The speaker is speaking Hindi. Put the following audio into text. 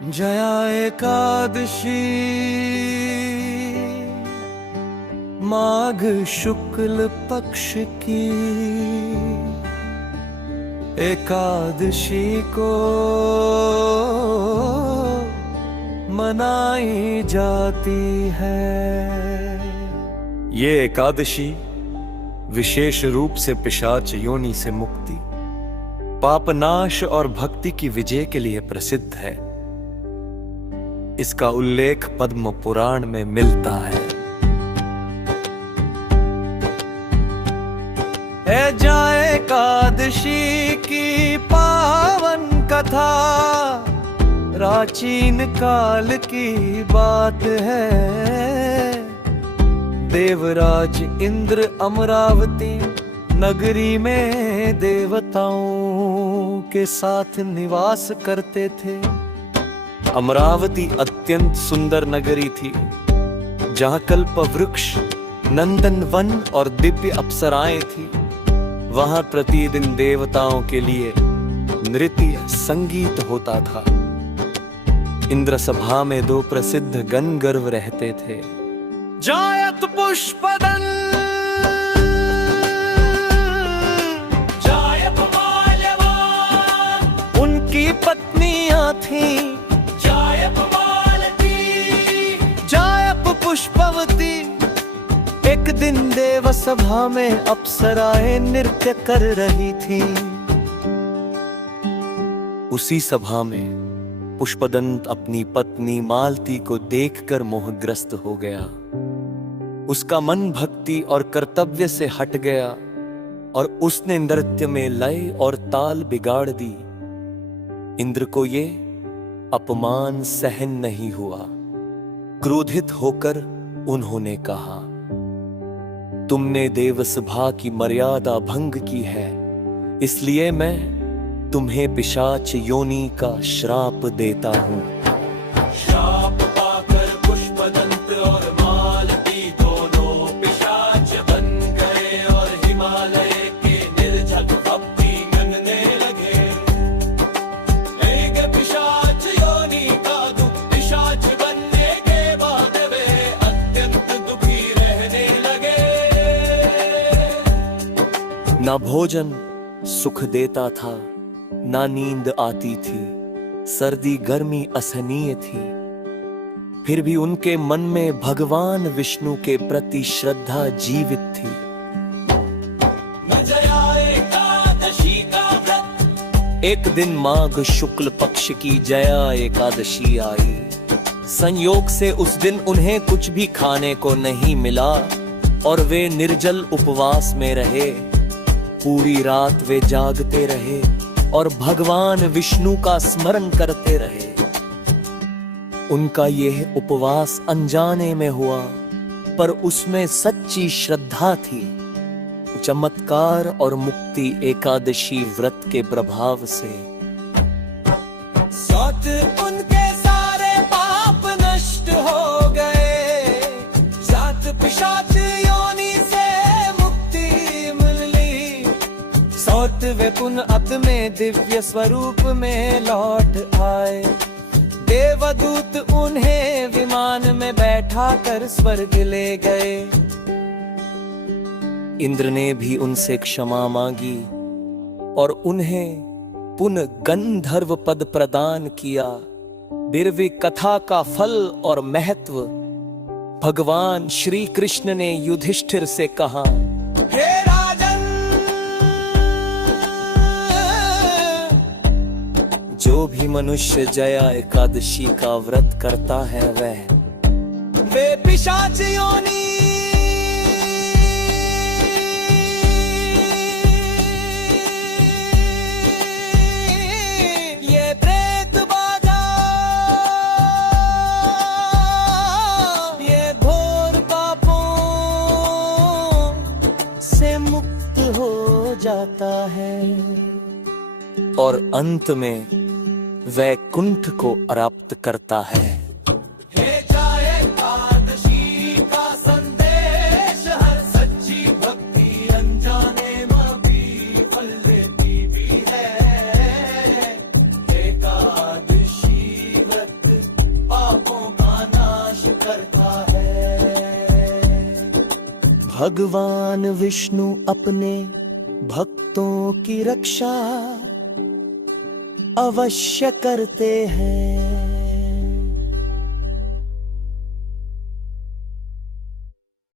जया एकादशी माघ शुक्ल पक्ष की एकादशी को मनाई जाती है। ये एकादशी विशेष रूप से पिशाच योनि से मुक्ति, पापनाश और भक्ति की विजय के लिए प्रसिद्ध है। इसका उल्लेख पद्म पुराण में मिलता है। जया एकादशी की पावन कथा प्राचीन काल की बात है। देवराज इंद्र अमरावती नगरी में देवताओं के साथ निवास करते थे। अमरावती अत्यंत सुंदर नगरी थी, जहाँ कल्प वृक्ष, नंदन वन और दिव्य अप्सराएं थी। वहां प्रतिदिन देवताओं के लिए नृत्य संगीत होता था। इंद्र सभा में दो प्रसिद्ध गणगर्व रहते थे, जायत पुष्पदन, जायत माल्यवान। उनकी पत्नियां थीं जायप मालती, जायप पुष्पवती। एक दिन देव सभा में अप्सराएं नृत्य कर रही थीं। उसी सभा में पुष्पदंत अपनी पत्नी मालती को देखकर मोहग्रस्त हो गया। उसका मन भक्ति और कर्तव्य से हट गया और उसने नृत्य में लय और ताल बिगाड़ दी। इंद्र को ये अपमान सहन नहीं हुआ। क्रोधित होकर उन्होंने कहा, तुमने देवसभा की मर्यादा भंग की है, इसलिए मैं तुम्हें पिशाच योनि का श्राप देता हूं। श्राप पाकर पुष्पदंत और मालती दोनों पिशाच बन गए और हिमालय के निर्जल भक्ति गनने लगे। एक पिशाच योनि का दुख, पिशाच बनने के बाद वे अत्यंत दुखी रहने लगे। ना भोजन सुख देता था, ना नींद आती थी, सर्दी गर्मी असहनीय थी। फिर भी उनके मन में भगवान विष्णु के प्रति श्रद्धा जीवित थी। जया एकादशी का व्रत। एक दिन माघ शुक्ल पक्ष की जया एकादशी आई। संयोग से उस दिन उन्हें कुछ भी खाने को नहीं मिला और वे निर्जल उपवास में रहे। पूरी रात वे जागते रहे और भगवान विष्णु का स्मरण करते रहे। उनका यह उपवास अनजाने में हुआ, पर उसमें सच्ची श्रद्धा थी। चमत्कार और मुक्ति एकादशी व्रत के प्रभाव से। साथ उनके सारे पाप नष्ट हो गए। सात पिशाच योनि से मुक्ति मिल ली। सातवें पुनः अपने दिव्य स्वरूप में लौट आए। देवदूत उन्हें विमान में बैठा कर स्वर्ग ले गए। इंद्र ने भी उनसे क्षमा मांगी और उन्हें पुनः गंधर्व पद प्रदान किया। दिव्य कथा का फल और महत्व। भगवान श्री कृष्ण ने युधिष्ठिर से कहा, हे राजन, जो भी मनुष्य जया एकादशी का व्रत करता है वे पिशाच योनि ये प्रेत बाधा ये घोर पापों से मुक्त हो जाता है और अंत में वैकुंठ को प्राप्त करता है। एकादशी का संदेश हर सच्ची भक्ति अनजाने में भी फल देती भी है। एकादशी व्रत भगवान विष्णु अपने भक्तों की रक्षा अवश्य करते हैं।